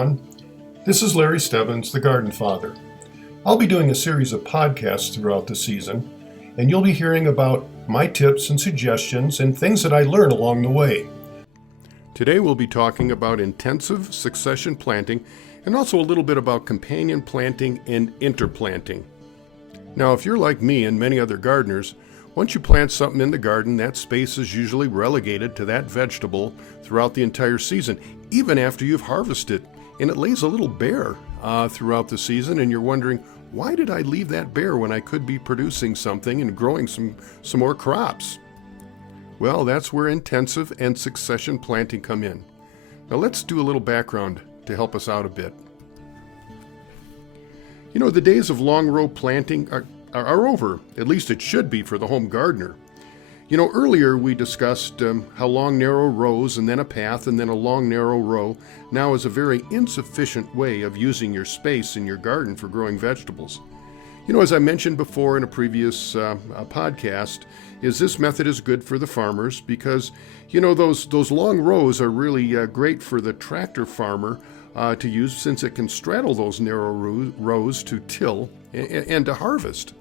everyone. This is Larry Stebbins, the Garden Father. I'll be doing a series of podcasts throughout the season, and you'll be hearing about my tips and suggestions and things that I learn along the way. Today we'll be talking about intensive succession planting and also a little bit about companion planting and interplanting. Now, if you're like me and many other gardeners, once you plant something in the garden, that space is usually relegated to that vegetable throughout the entire season, even after you've harvested, and it lays a little bare throughout the season, and you're wondering, why did I leave that bare when I could be producing something and growing some more crops? Well, that's where intensive and succession planting come in. Now let's do a little background to help us out a bit. You know, the days of long row planting are over. At least it should be for the home gardener. You know, earlier we discussed how long narrow rows and then a path and then a long narrow row now is a very insufficient way of using your space in your garden for growing vegetables. You know, as I mentioned before in a previous podcast, this method is good for the farmers because, you know, those long rows are really great for the tractor farmer to use, since it can straddle those narrow rows to till and to harvest.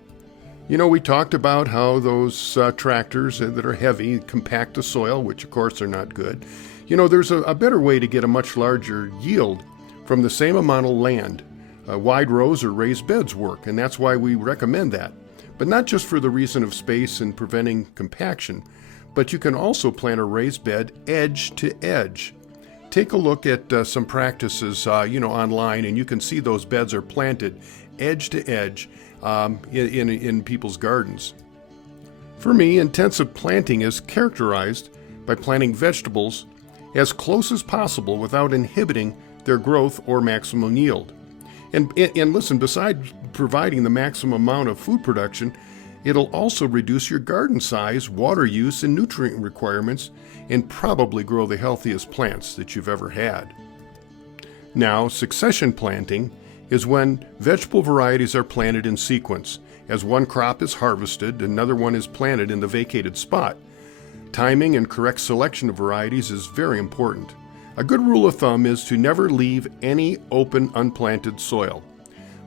You know, we talked about how those tractors that are heavy compact the soil, which of course are not good. You know, there's a better way to get a much larger yield from the same amount of land. Wide rows or raised beds work, and that's why we recommend that. But not just for the reason of space and preventing compaction, but you can also plant a raised bed edge to edge. Take a look at some practices, online, and you can see those beds are planted edge to edge in people's gardens. For me, intensive planting is characterized by planting vegetables as close as possible without inhibiting their growth or maximum yield. And listen, besides providing the maximum amount of food production, it'll also reduce your garden size, water use, and nutrient requirements, and probably grow the healthiest plants that you've ever had. Now, succession planting is when vegetable varieties are planted in sequence. As one crop is harvested, another one is planted in the vacated spot. Timing and correct selection of varieties is very important. A good rule of thumb is to never leave any open, unplanted soil.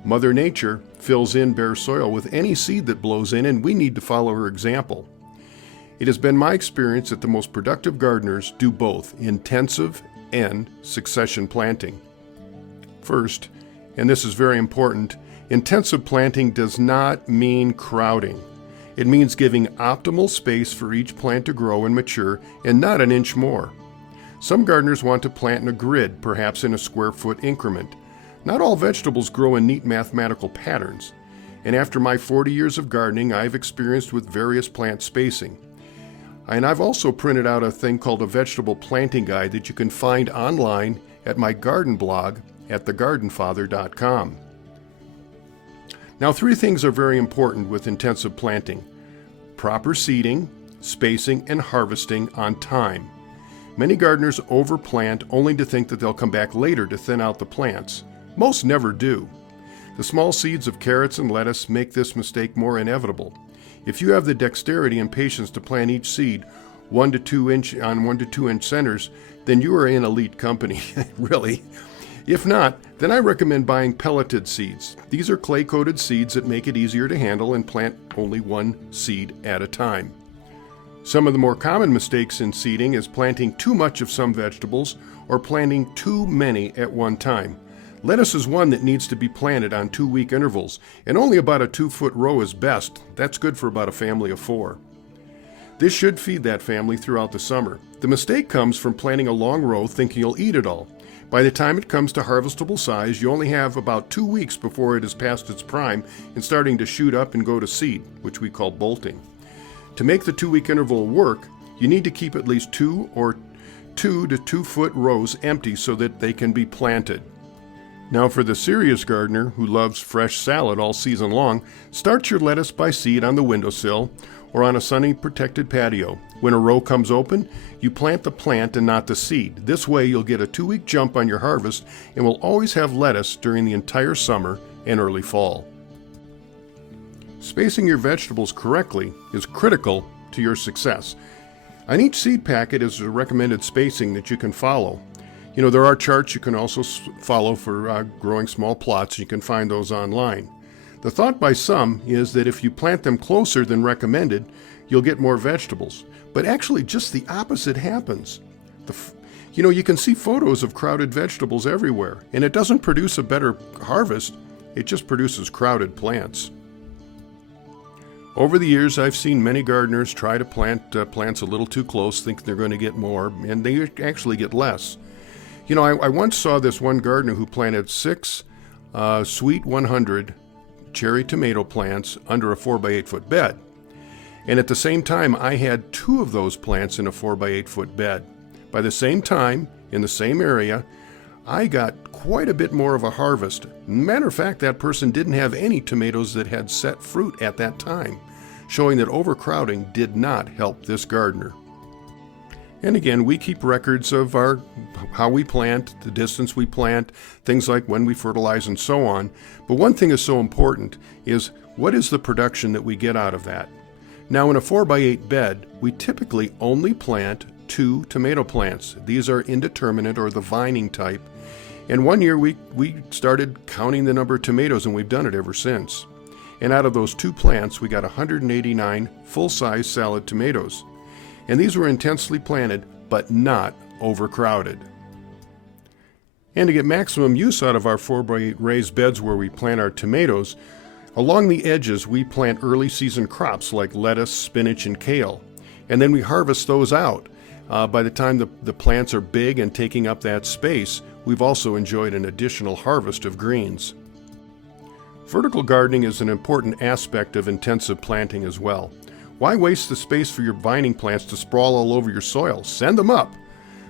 Mother Nature fills in bare soil with any seed that blows in, and we need to follow her example. It has been my experience that the most productive gardeners do both intensive and succession planting. First, and this is very important, intensive planting does not mean crowding. It means giving optimal space for each plant to grow and mature, and not an inch more. Some gardeners want to plant in a grid, perhaps in a square foot increment. Not all vegetables grow in neat mathematical patterns, and after my 40 years of gardening, I've experienced with various plant spacing. And I've also printed out a thing called a vegetable planting guide that you can find online at my garden blog at thegardenfather.com. Now, 3 things are very important with intensive planting: proper seeding, spacing, and harvesting on time. Many gardeners overplant only to think that they'll come back later to thin out the plants. Most never do. The small seeds of carrots and lettuce make this mistake more inevitable. If you have the dexterity and patience to plant each seed 1 to 2 inch centers, then you are in elite company, really. If not, then I recommend buying pelleted seeds. These are clay-coated seeds that make it easier to handle and plant only 1 seed at a time. Some of the more common mistakes in seeding is planting too much of some vegetables or planting too many at one time. Lettuce is one that needs to be planted on 2-week intervals, and only about a 2-foot row is best. That's good for about a family of 4. This should feed that family throughout the summer. The mistake comes from planting a long row thinking you'll eat it all. By the time it comes to harvestable size, you only have about 2 weeks before it is past its prime and starting to shoot up and go to seed, which we call bolting. To make the 2-week interval work, you need to keep at least 2 or 2 to 2-foot rows empty so that they can be planted. Now, for the serious gardener who loves fresh salad all season long, start your lettuce by seed on the windowsill or on a sunny protected patio. When a row comes open, you plant the plant and not the seed. This way you'll get a 2-week jump on your harvest and will always have lettuce during the entire summer and early fall. Spacing your vegetables correctly is critical to your success. On each seed packet is a recommended spacing that you can follow. You know, there are charts you can also follow for growing small plots. You can find those online. The thought by some is that if you plant them closer than recommended, you'll get more vegetables. But actually, just the opposite happens. You know, you can see photos of crowded vegetables everywhere, and it doesn't produce a better harvest. It just produces crowded plants. Over the years, I've seen many gardeners try to plant plants a little too close, think they're going to get more, and they actually get less. You know, I once saw this one gardener who planted 6 Sweet 100 cherry tomato plants under a 4x8 foot bed. And at the same time, I had 2 of those plants in a 4x8 foot bed. By the same time, in the same area, I got quite a bit more of a harvest. Matter of fact, that person didn't have any tomatoes that had set fruit at that time, showing that overcrowding did not help this gardener. And again, we keep records of how we plant, the distance we plant, things like when we fertilize and so on. But one thing is so important is, what is the production that we get out of that? Now, in a 4x8 bed, we typically only plant 2 tomato plants. These are indeterminate, or the vining type. And one year we started counting the number of tomatoes, and we've done it ever since. And out of those 2 plants, we got 189 full-size salad tomatoes. And these were intensely planted, but not overcrowded. And to get maximum use out of our 4x8 raised beds where we plant our tomatoes, along the edges we plant early season crops like lettuce, spinach, and kale. And then we harvest those out. By the time the plants are big and taking up that space, we've also enjoyed an additional harvest of greens. Vertical gardening is an important aspect of intensive planting as well. Why waste the space for your vining plants to sprawl all over your soil? Send them up!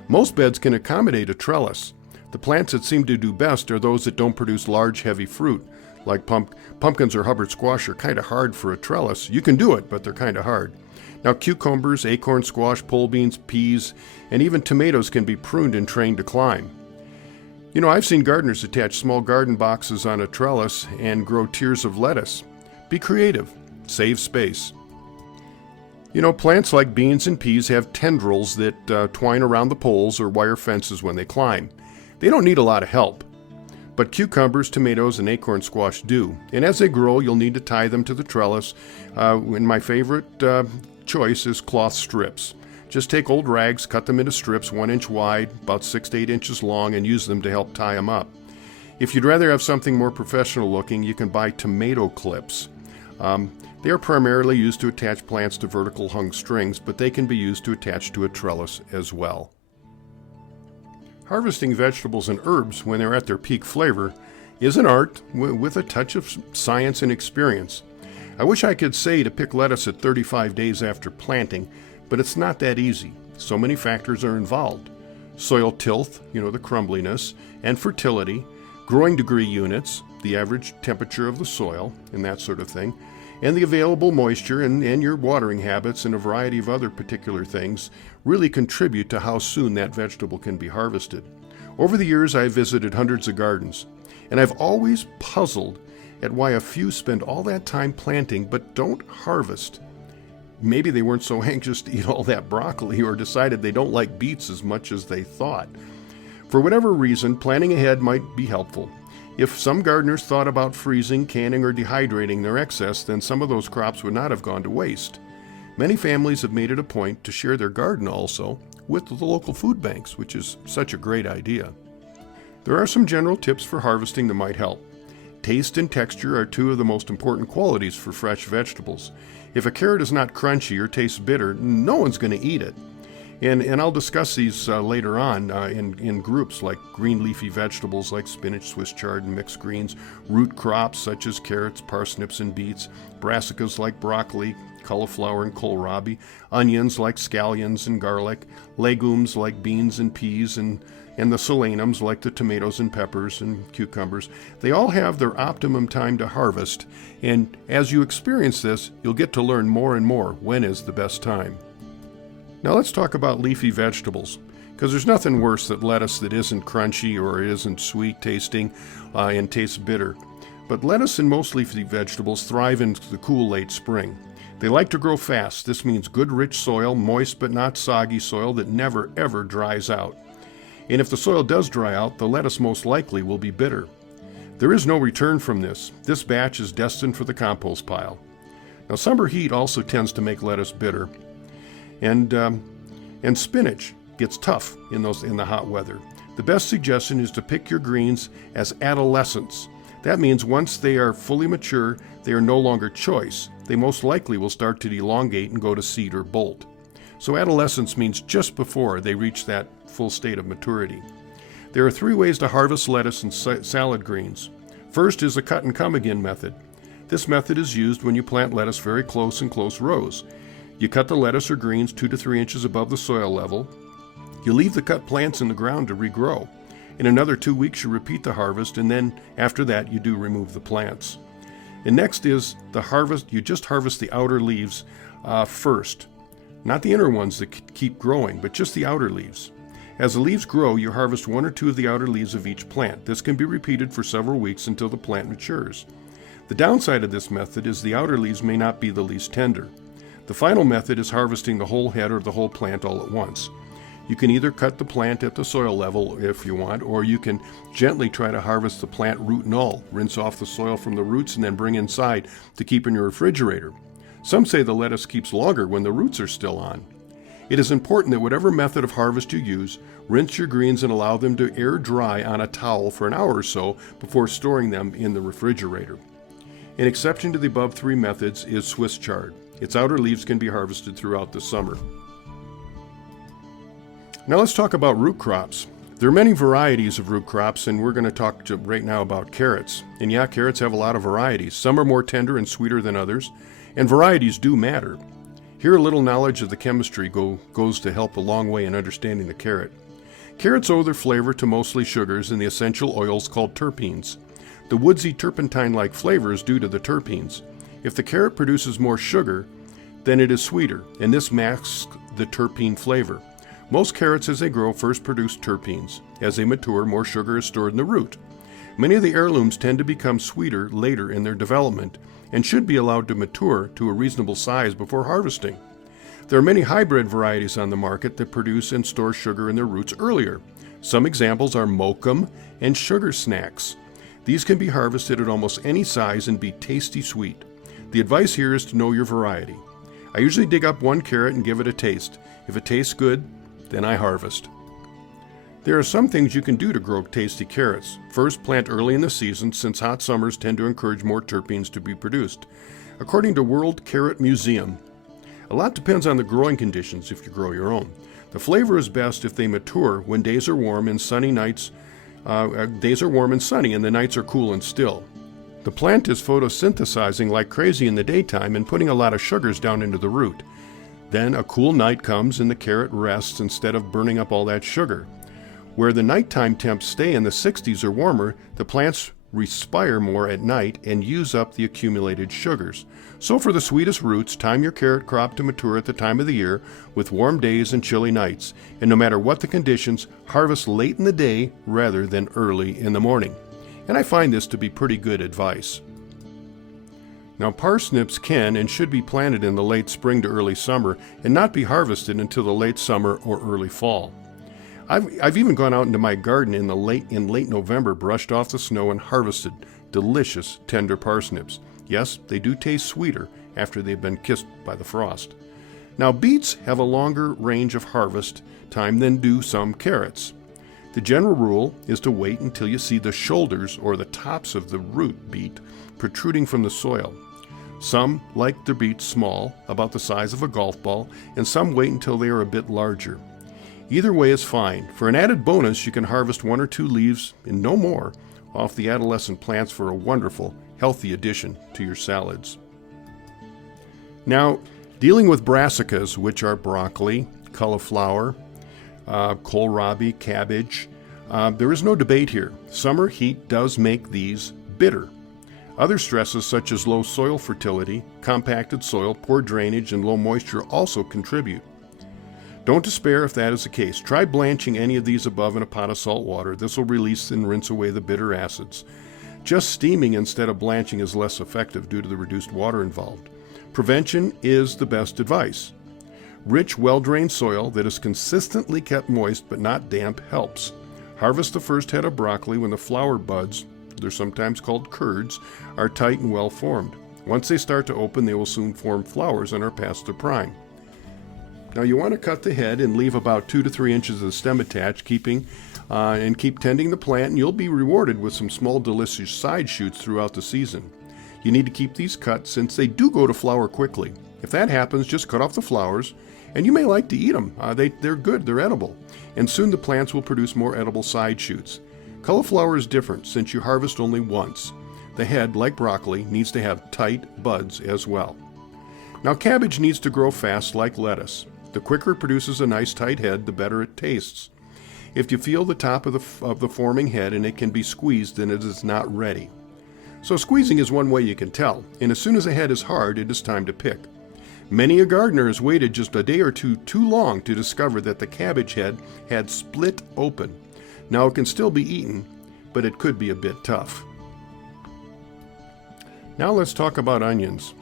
Most beds can accommodate a trellis. The plants that seem to do best are those that don't produce large, heavy fruit. Like pumpkins or Hubbard squash are kind of hard for a trellis. You can do it, but they're kind of hard. Now, cucumbers, acorn squash, pole beans, peas, and even tomatoes can be pruned and trained to climb. You know, I've seen gardeners attach small garden boxes on a trellis and grow tiers of lettuce. Be creative. Save space. You know, plants like beans and peas have tendrils that twine around the poles or wire fences when they climb. They don't need a lot of help. But cucumbers, tomatoes, and acorn squash do. And as they grow, you'll need to tie them to the trellis. And my favorite choice is cloth strips. Just take old rags, cut them into strips 1 inch wide, about 6 to 8 inches long, and use them to help tie them up. If you'd rather have something more professional looking, you can buy tomato clips. They are primarily used to attach plants to vertical hung strings, but they can be used to attach to a trellis as well. Harvesting vegetables and herbs when they're at their peak flavor is an art with a touch of science and experience. I wish I could say to pick lettuce at 35 days after planting, but it's not that easy. So many factors are involved. Soil tilth, the crumbliness, and fertility, growing degree units, the average temperature of the soil, and that sort of thing, and the available moisture and your watering habits and a variety of other particular things really contribute to how soon that vegetable can be harvested. Over the years, I've visited hundreds of gardens, and I've always puzzled at why a few spend all that time planting but don't harvest. Maybe they weren't so anxious to eat all that broccoli, or decided they don't like beets as much as they thought. For whatever reason, planning ahead might be helpful. If some gardeners thought about freezing, canning, or dehydrating their excess, then some of those crops would not have gone to waste. Many families have made it a point to share their garden also with the local food banks, which is such a great idea. There are some general tips for harvesting that might help. Taste and texture are 2 of the most important qualities for fresh vegetables. If a carrot is not crunchy or tastes bitter, no one's going to eat it. And I'll discuss these later on in groups like green leafy vegetables like spinach, Swiss chard, and mixed greens, root crops such as carrots, parsnips, and beets, brassicas like broccoli, cauliflower, and kohlrabi, onions like scallions and garlic, legumes like beans and peas, and the solanums like the tomatoes and peppers and cucumbers. They all have their optimum time to harvest, and as you experience this, you'll get to learn more and more when is the best time. Now let's talk about leafy vegetables, because there's nothing worse than lettuce that isn't crunchy or isn't sweet tasting and tastes bitter. But lettuce and most leafy vegetables thrive in the cool late spring. They like to grow fast. This means good rich soil, moist but not soggy soil that never ever dries out. And if the soil does dry out, the lettuce most likely will be bitter. There is no return from this. This batch is destined for the compost pile. Now, summer heat also tends to make lettuce bitter. And spinach gets tough in the hot weather. The best suggestion is to pick your greens as adolescents. That means once they are fully mature, they are no longer choice. They most likely will start to elongate and go to seed or bolt. So adolescence means just before they reach that full state of maturity. There are 3 ways to harvest lettuce and salad greens. First is the cut and come again method. This method is used when you plant lettuce very close in close rows. You cut the lettuce or greens 2 to 3 inches above the soil level. You leave the cut plants in the ground to regrow. In another 2 weeks you repeat the harvest, and then after that you do remove the plants. And next is the harvest. You just harvest the outer leaves first. Not the inner ones that keep growing, but just the outer leaves. As the leaves grow, you harvest 1 or 2 of the outer leaves of each plant. This can be repeated for several weeks until the plant matures. The downside of this method is the outer leaves may not be the least tender. The final method is harvesting the whole head or the whole plant all at once. You can either cut the plant at the soil level if you want, or you can gently try to harvest the plant root and all. Rinse off the soil from the roots and then bring inside to keep in your refrigerator. Some say the lettuce keeps longer when the roots are still on. It is important that whatever method of harvest you use, rinse your greens and allow them to air dry on a towel for an hour or so before storing them in the refrigerator. An exception to the above 3 methods is Swiss chard. Its outer leaves can be harvested throughout the summer. Now let's talk about root crops. There are many varieties of root crops, and we're going to talk right now about carrots. And yeah, carrots have a lot of varieties. Some are more tender and sweeter than others, and varieties do matter. Here, a little knowledge of the chemistry goes to help a long way in understanding the carrot. Carrots owe their flavor to mostly sugars and the essential oils called terpenes. The woodsy turpentine-like flavor is due to the terpenes. If the carrot produces more sugar, then it is sweeter, and this masks the terpene flavor. Most carrots as they grow first produce terpenes. As they mature, more sugar is stored in the root. Many of the heirlooms tend to become sweeter later in their development and should be allowed to mature to a reasonable size before harvesting. There are many hybrid varieties on the market that produce and store sugar in their roots earlier. Some examples are Mokum and Sugar Snacks. These can be harvested at almost any size and be tasty sweet. The advice here is to know your variety. I usually dig up 1 carrot and give it a taste. If it tastes good, then I harvest. There are some things you can do to grow tasty carrots. First, plant early in the season, since hot summers tend to encourage more terpenes to be produced. According to World Carrot Museum, a lot depends on the growing conditions if you grow your own. The flavor is best if they mature when days are warm and sunny and the nights are cool and still. The plant is photosynthesizing like crazy in the daytime and putting a lot of sugars down into the root. Then a cool night comes and the carrot rests instead of burning up all that sugar. Where the nighttime temps stay in the 60s or warmer, the plants respire more at night and use up the accumulated sugars. So for the sweetest roots, time your carrot crop to mature at the time of the year with warm days and chilly nights. And no matter what the conditions, harvest late in the day rather than early in the morning. And I find this to be pretty good advice. Now, parsnips can and should be planted in the late spring to early summer and not be harvested until the late summer or early fall. I've even gone out into my garden in late November, brushed off the snow, and harvested delicious, tender parsnips. Yes, they do taste sweeter after they've been kissed by the frost. Now, beets have a longer range of harvest time than do some carrots. The general rule is to wait until you see the shoulders or the tops of the root beet protruding from the soil. Some like their beets small, about the size of a golf ball, and some wait until they are a bit larger. Either way is fine. For an added bonus, you can harvest 1 or 2 leaves, and no more, off the adolescent plants for a wonderful, healthy addition to your salads. Now, dealing with brassicas, which are broccoli, cauliflower, kohlrabi, cabbage, there is no debate here. Summer heat does make these bitter. Other stresses such as low soil fertility, compacted soil, poor drainage, and low moisture also contribute. Don't despair if that is the case. Try blanching any of these above in a pot of salt water. This will release and rinse away the bitter acids. Just steaming instead of blanching is less effective due to the reduced water involved. Prevention is the best advice. Rich, well-drained soil that is consistently kept moist but not damp helps. Harvest the first head of broccoli when the flower buds, they're sometimes called curds, are tight and well formed. Once they start to open, they will soon form flowers and are past their prime. Now you want to cut the head and leave about 2 to 3 inches of the stem attached, keep tending the plant, and you'll be rewarded with some small delicious side shoots throughout the season. You need to keep these cut since they do go to flower quickly. If that happens, just cut off the flowers, and you may like to eat them. They're good, they're edible, and soon the plants will produce more edible side shoots. Cauliflower is different since you harvest only once. The head, like broccoli, needs to have tight buds as well. Now cabbage needs to grow fast like lettuce. The quicker it produces a nice tight head, the better it tastes. If you feel the top of the forming head and it can be squeezed, then it is not ready. So squeezing is one way you can tell, and as soon as a head is hard, it is time to pick. Many a gardener has waited just a day or two too long to discover that the cabbage head had split open. Now it can still be eaten, but it could be a bit tough. Now let's talk about onions.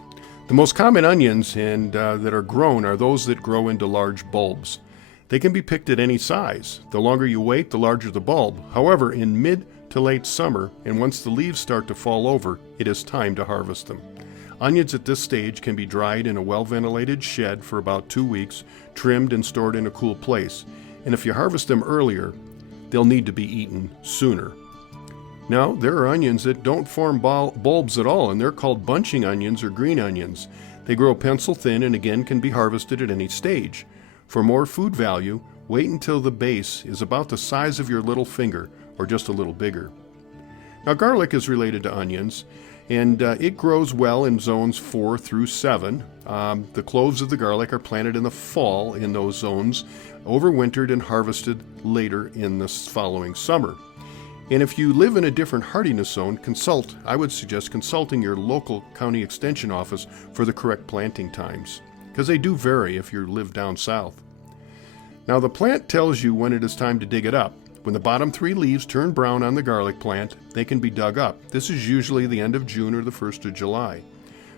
The most common onions that are grown are those that grow into large bulbs. They can be picked at any size. The longer you wait, the larger the bulb. However, in mid to late summer, and once the leaves start to fall over, it is time to harvest them. Onions at this stage can be dried in a well-ventilated shed for about 2 weeks, trimmed and stored in a cool place. And if you harvest them earlier, they'll need to be eaten sooner. Now, there are onions that don't form bulbs at all, and they're called bunching onions or green onions. They grow pencil thin and again can be harvested at any stage. For more food value, wait until the base is about the size of your little finger or just a little bigger. Now, garlic is related to onions, and it grows well in zones 4 through 7. The cloves of the garlic are planted in the fall in those zones, overwintered and harvested later in the following summer. And if you live in a different hardiness zone, I would suggest consulting your local county extension office for the correct planting times, because they do vary if you live down south. Now the plant tells you when it is time to dig it up. When the bottom 3 leaves turn brown on the garlic plant, they can be dug up. This is usually the end of June or the 1st of July.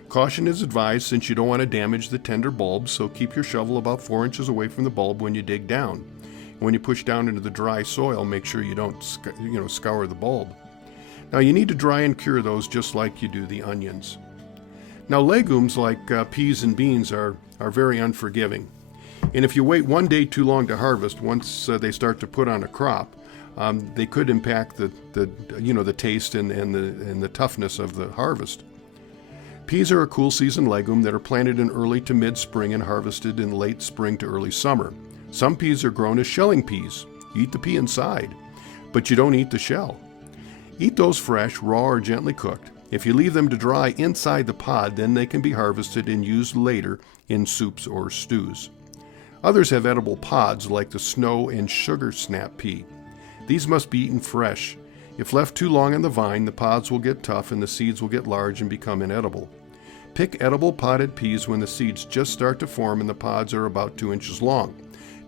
Caution is advised since you don't want to damage the tender bulbs, so keep your shovel about 4 inches away from the bulb when you dig down. When you push down into the dry soil, make sure you don't scour the bulb. Now you need to dry and cure those just like you do the onions. Now legumes like peas and beans are very unforgiving. And if you wait 1 day too long to harvest, once they start to put on a crop, they could impact the taste and the toughness of the harvest. Peas are a cool season legume that are planted in early to mid-spring and harvested in late spring to early summer. Some peas are grown as shelling peas. You eat the pea inside, but you don't eat the shell. Eat those fresh, raw, or gently cooked. If you leave them to dry inside the pod, then they can be harvested and used later in soups or stews. Others have edible pods like the snow and sugar snap pea. These must be eaten fresh. If left too long on the vine, the pods will get tough and the seeds will get large and become inedible. Pick edible potted peas when the seeds just start to form and the pods are about 2 inches long.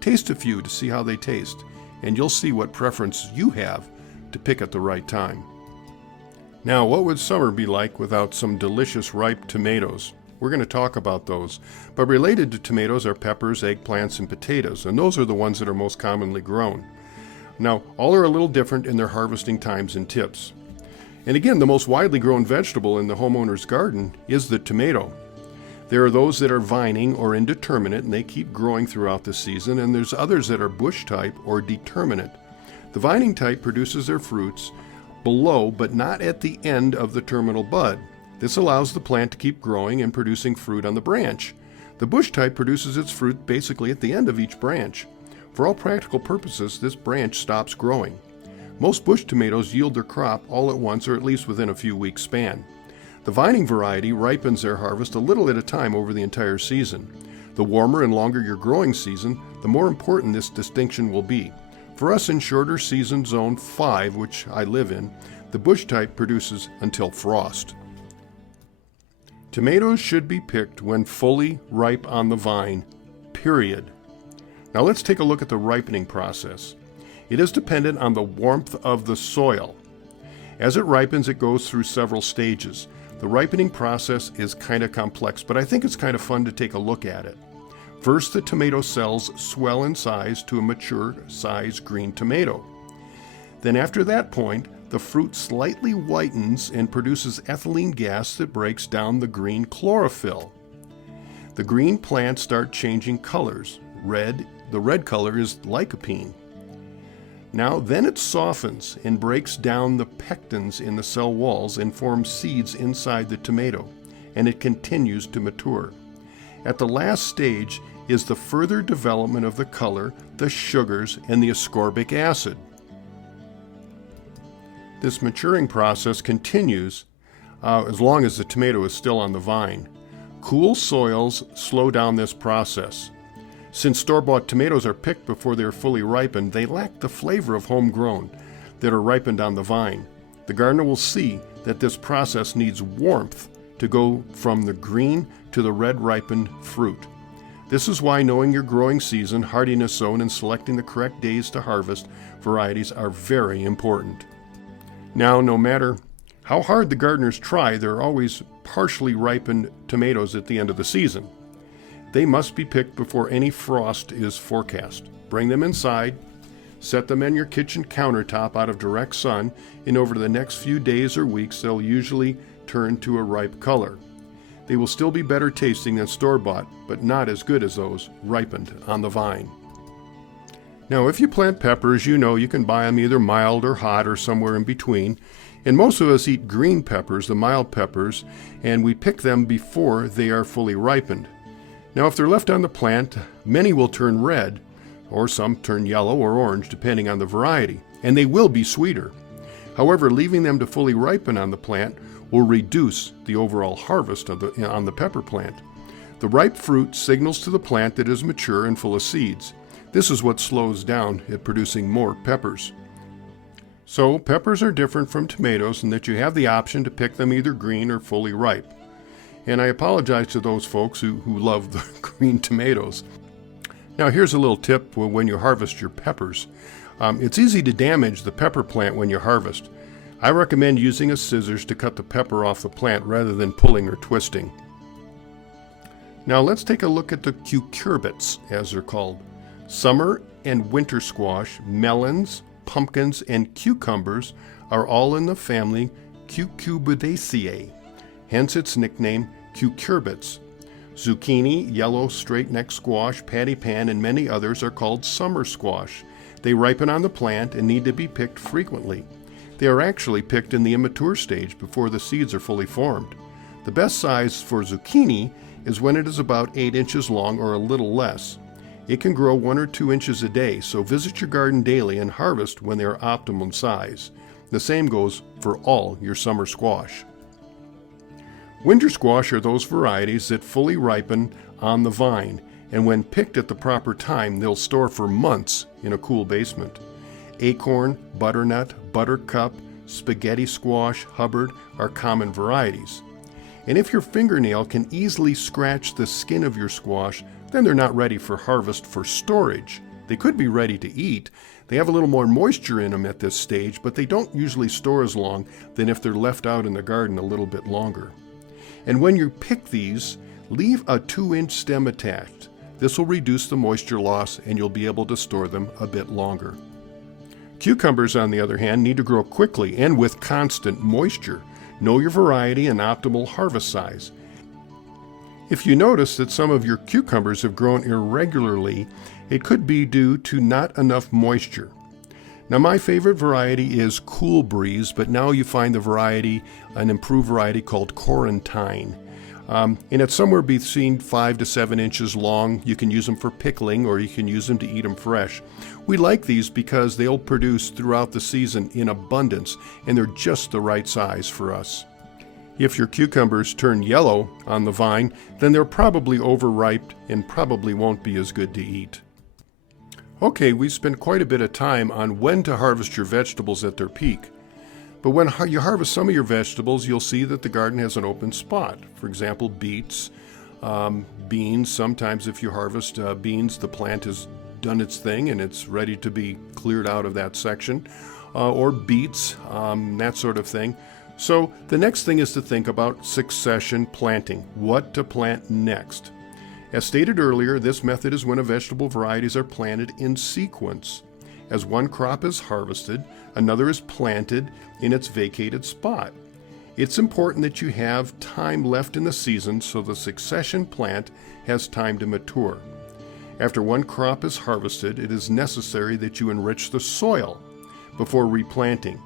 Taste a few to see how they taste, and you'll see what preference you have to pick at the right time. Now, what would summer be like without some delicious ripe tomatoes? We're going to talk about those, but related to tomatoes are peppers, eggplants, and potatoes, and those are the ones that are most commonly grown. Now, all are a little different in their harvesting times and tips. And again, the most widely grown vegetable in the homeowner's garden is the tomato. There are those that are vining or indeterminate, and they keep growing throughout the season, and there's others that are bush type or determinate. The vining type produces their fruits below, but not at the end of the terminal bud. This allows the plant to keep growing and producing fruit on the branch. The bush type produces its fruit basically at the end of each branch. For all practical purposes, this branch stops growing. Most bush tomatoes yield their crop all at once or at least within a few weeks span. The vining variety ripens their harvest a little at a time over the entire season. The warmer and longer your growing season, the more important this distinction will be. For us in shorter season zone 5, which I live in, the bush type produces until frost. Tomatoes should be picked when fully ripe on the vine, period. Now let's take a look at the ripening process. It is dependent on the warmth of the soil. As it ripens, it goes through several stages. The ripening process is kind of complex, but I think it's kind of fun to take a look at it. First, the tomato cells swell in size to a mature size green tomato. Then after that point, the fruit slightly whitens and produces ethylene gas that breaks down the green chlorophyll. The green plants start changing colors. The red color is lycopene. Then it softens and breaks down the pectins in the cell walls and forms seeds inside the tomato, and it continues to mature. At the last stage is the further development of the color, the sugars, and the ascorbic acid. This maturing process continues as long as the tomato is still on the vine. Cool soils slow down this process. Since store-bought tomatoes are picked before they are fully ripened, they lack the flavor of homegrown that are ripened on the vine. The gardener will see that this process needs warmth to go from the green to the red ripened fruit. This is why knowing your growing season, hardiness zone, and selecting the correct days to harvest varieties are very important. Now, no matter how hard the gardeners try, there are always partially ripened tomatoes at the end of the season. They must be picked before any frost is forecast. Bring them inside, set them in your kitchen countertop out of direct sun, and over the next few days or weeks they'll usually turn to a ripe color. They will still be better tasting than store-bought, but not as good as those ripened on the vine. Now, if you plant peppers, you know you can buy them either mild or hot or somewhere in between. And most of us eat green peppers, the mild peppers, and we pick them before they are fully ripened. Now, if they're left on the plant, many will turn red, or some turn yellow or orange, depending on the variety, and they will be sweeter. However, leaving them to fully ripen on the plant will reduce the overall harvest on the pepper plant. The ripe fruit signals to the plant that it is mature and full of seeds. This is what slows down it producing more peppers. So, peppers are different from tomatoes in that you have the option to pick them either green or fully ripe. And I apologize to those folks who love the green tomatoes. Now, here's a little tip when you harvest your peppers. It's easy to damage the pepper plant when you harvest. I recommend using a scissors to cut the pepper off the plant rather than pulling or twisting. Now, let's take a look at the cucurbits, as they're called. Summer and winter squash, melons, pumpkins, and cucumbers are all in the family Cucurbitaceae, hence its nickname cucurbits. Zucchini, yellow straight-neck squash, patty pan, and many others are called summer squash. They ripen on the plant and need to be picked frequently. They are actually picked in the immature stage before the seeds are fully formed. The best size for zucchini is when it is about 8 inches long or a little less. It can grow 1 or 2 inches a day, so visit your garden daily and harvest when they are optimum size. The same goes for all your summer squash. Winter squash are those varieties that fully ripen on the vine, and when picked at the proper time, they'll store for months in a cool basement. Acorn, butternut, buttercup, spaghetti squash, Hubbard are common varieties. And if your fingernail can easily scratch the skin of your squash, then they're not ready for harvest for storage. They could be ready to eat. They have a little more moisture in them at this stage, but they don't usually store as long than if they're left out in the garden a little bit longer. And when you pick these, leave a 2-inch stem attached. This will reduce the moisture loss and you'll be able to store them a bit longer. Cucumbers, on the other hand, need to grow quickly and with constant moisture. Know your variety and optimal harvest size. If you notice that some of your cucumbers have grown irregularly, it could be due to not enough moisture. Now, my favorite variety is Cool Breeze, but now you find an improved variety called Quarantine. And it's somewhere between 5 to 7 inches long. You can use them for pickling or you can use them to eat them fresh. We like these because they'll produce throughout the season in abundance, and they're just the right size for us. If your cucumbers turn yellow on the vine, then they're probably overripe and probably won't be as good to eat. Okay, we spent quite a bit of time on when to harvest your vegetables at their peak. But when you harvest some of your vegetables, you'll see that the garden has an open spot. For example, beets, beans. Sometimes if you harvest beans, the plant has done its thing and it's ready to be cleared out of that section. Or beets, that sort of thing. So the next thing is to think about succession planting, what to plant next. As stated earlier, this method is when vegetable varieties are planted in sequence. As one crop is harvested, another is planted in its vacated spot. It's important that you have time left in the season so the succession plant has time to mature. After one crop is harvested, it is necessary that you enrich the soil before replanting.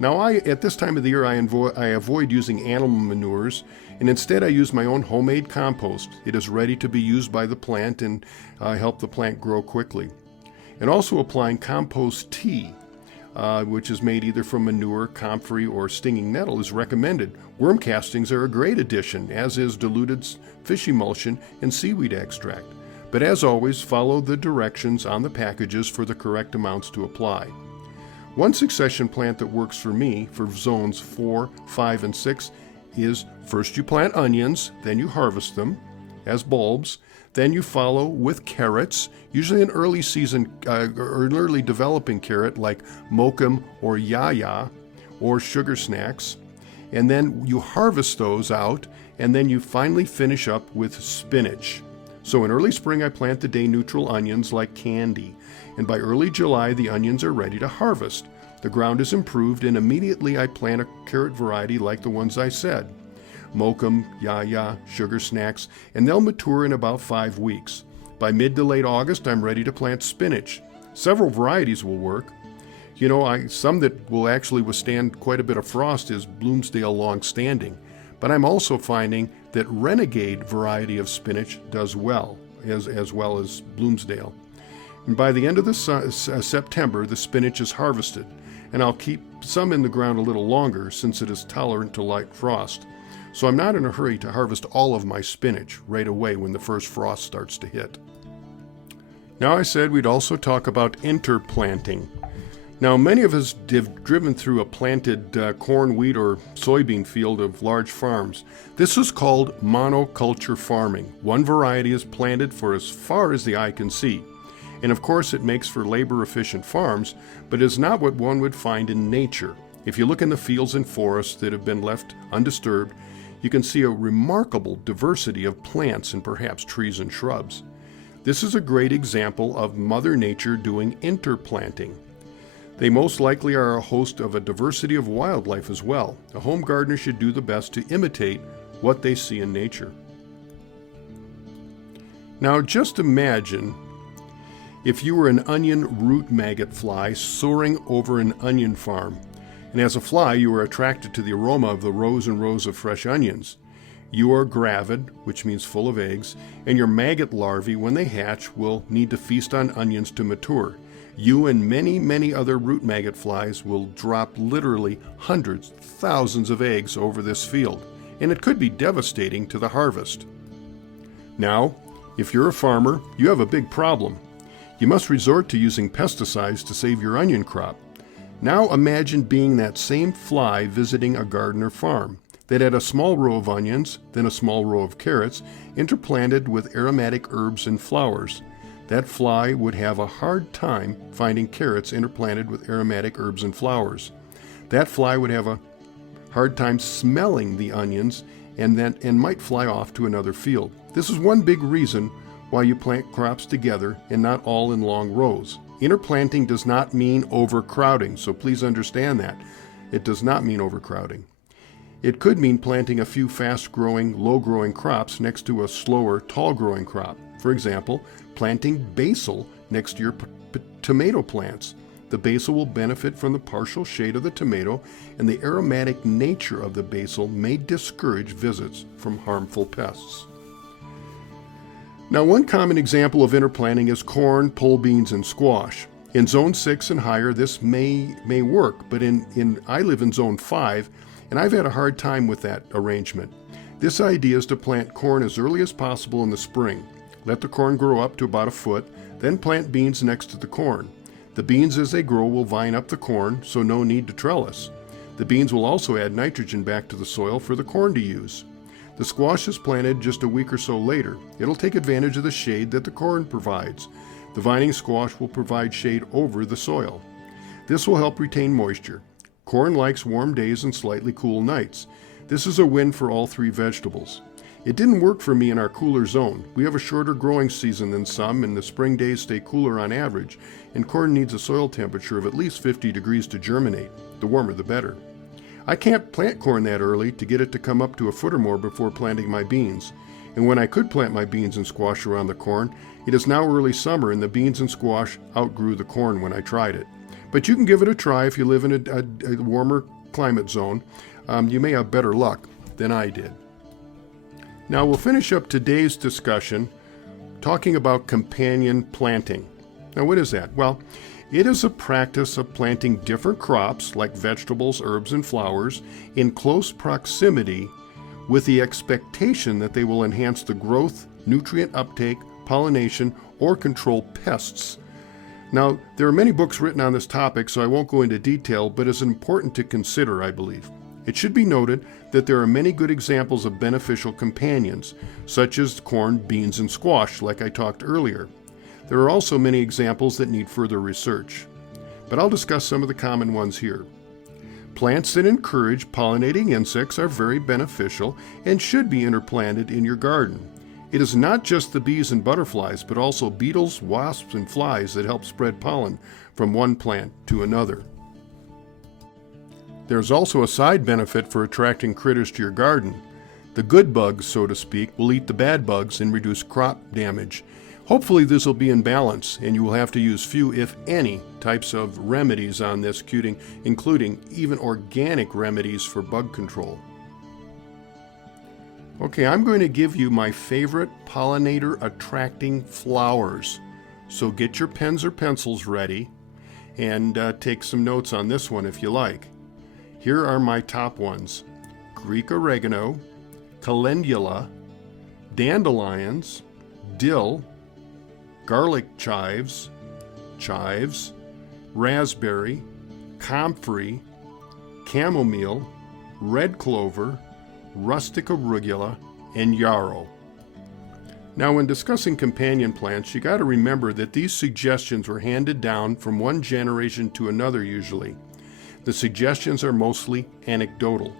Now, at this time of the year, I avoid using animal manures, and instead I use my own homemade compost. It is ready to be used by the plant and help the plant grow quickly. And also applying compost tea, which is made either from manure, comfrey, or stinging nettle, is recommended. Worm castings are a great addition, as is diluted fish emulsion and seaweed extract. But as always, follow the directions on the packages for the correct amounts to apply. One succession plant that works for me for zones 4, 5, and 6 is first you plant onions, then you harvest them as bulbs, then you follow with carrots, usually an early season or an early developing carrot like mokum or yaya or sugar snacks, and then you harvest those out, and then you finally finish up with spinach. So in early spring I plant the day-neutral onions like candy, and by early July the onions are ready to harvest. The ground is improved, and immediately I plant a carrot variety like the ones I said. Mokum, yaya, sugar snacks, and they'll mature in about 5 weeks. By mid to late August I'm ready to plant spinach. Several varieties will work. Some that will actually withstand quite a bit of frost is Bloomsdale Longstanding, but I'm also finding that Renegade variety of spinach does well as Bloomsdale. And by the end of September, the spinach is harvested, and I'll keep some in the ground a little longer since it is tolerant to light frost. So I'm not in a hurry to harvest all of my spinach right away when the first frost starts to hit. Now, I said we'd also talk about interplanting. Now, many of us have driven through a planted corn, wheat, or soybean field of large farms. This is called monoculture farming. One variety is planted for as far as the eye can see. And of course, it makes for labor-efficient farms, but is not what one would find in nature. If you look in the fields and forests that have been left undisturbed, you can see a remarkable diversity of plants and perhaps trees and shrubs. This is a great example of Mother Nature doing interplanting. They most likely are a host of a diversity of wildlife as well. A home gardener should do the best to imitate what they see in nature. Now, just imagine if you were an onion root maggot fly soaring over an onion farm, and as a fly you are attracted to the aroma of the rows and rows of fresh onions. You are gravid, which means full of eggs, and your maggot larvae, when they hatch, will need to feast on onions to mature. You and many, many other root maggot flies will drop literally hundreds, thousands of eggs over this field, and it could be devastating to the harvest. Now, if you're a farmer, you have a big problem. You must resort to using pesticides to save your onion crop. Now imagine being that same fly visiting a garden or farm that had a small row of onions, then a small row of carrots, interplanted with aromatic herbs and flowers. That fly would have a hard time finding carrots interplanted with aromatic herbs and flowers. That fly would have a hard time smelling the onions and might fly off to another field. This is one big reason why you plant crops together and not all in long rows. Interplanting does not mean overcrowding, so please understand that. It does not mean overcrowding. It could mean planting a few fast-growing, low-growing crops next to a slower, tall-growing crop. For example, planting basil next to your tomato plants. The basil will benefit from the partial shade of the tomato, and the aromatic nature of the basil may discourage visits from harmful pests. Now, one common example of interplanting is corn, pole beans, and squash. In Zone 6 and higher, this may work, but I live in Zone 5, and I've had a hard time with that arrangement. This idea is to plant corn as early as possible in the spring. Let the corn grow up to about a foot, then plant beans next to the corn. The beans, as they grow, will vine up the corn, so no need to trellis. The beans will also add nitrogen back to the soil for the corn to use. The squash is planted just a week or so later. It'll take advantage of the shade that the corn provides. The vining squash will provide shade over the soil. This will help retain moisture. Corn likes warm days and slightly cool nights. This is a win for all three vegetables. It didn't work for me in our cooler zone. We have a shorter growing season than some, and the spring days stay cooler on average, and corn needs a soil temperature of at least 50 degrees to germinate. The warmer the better. I can't plant corn that early to get it to come up to a foot or more before planting my beans. And when I could plant my beans and squash around the corn, it is now early summer and the beans and squash outgrew the corn when I tried it. But you can give it a try if you live in a warmer climate zone. You may have better luck than I did. Now we'll finish up today's discussion talking about companion planting. Now what is that? Well, it is a practice of planting different crops like vegetables, herbs, and flowers in close proximity with the expectation that they will enhance the growth, nutrient uptake, pollination, or control pests. Now, there are many books written on this topic, so I won't go into detail, but it's important to consider, I believe. It should be noted that there are many good examples of beneficial companions, such as corn, beans, and squash, like I talked earlier. There are also many examples that need further research, but I'll discuss some of the common ones here. Plants that encourage pollinating insects are very beneficial and should be interplanted in your garden. It is not just the bees and butterflies, but also beetles, wasps, and flies that help spread pollen from one plant to another. There's also a side benefit for attracting critters to your garden. The good bugs, so to speak, will eat the bad bugs and reduce crop damage. Hopefully this will be in balance, and you will have to use few, if any, types of remedies on this, including even organic remedies for bug control. Okay, I'm going to give you my favorite pollinator attracting flowers. So get your pens or pencils ready and take some notes on this one if you like. Here are my top ones: Greek oregano, calendula, dandelions, dill, garlic chives, raspberry, comfrey, chamomile, red clover, rustic arugula, and yarrow. Now, when discussing companion plants, you got to remember that these suggestions were handed down from one generation to another usually. The suggestions are mostly anecdotal.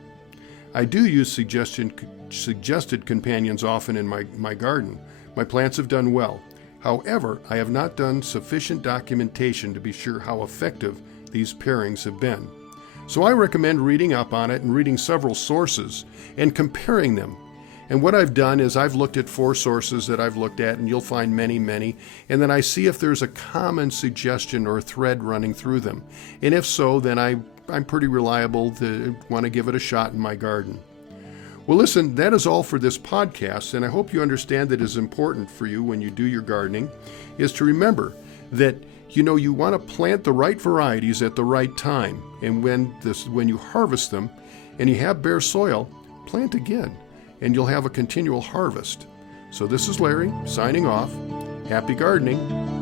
I do use suggested companions often in my garden. My plants have done well. However, I have not done sufficient documentation to be sure how effective these pairings have been. So I recommend reading up on it and reading several sources and comparing them. And what I've done is I've looked at 4 sources that I've looked at, and you'll find many, and then I see if there's a common suggestion or thread running through them. And if so, then I'm pretty reliable to want to give it a shot in my garden. Well, listen, that is all for this podcast, and I hope you understand that it is important for you when you do your gardening is to remember that you want to plant the right varieties at the right time, and when you harvest them and you have bare soil, plant again, and you'll have a continual harvest. So this is Larry signing off. Happy gardening.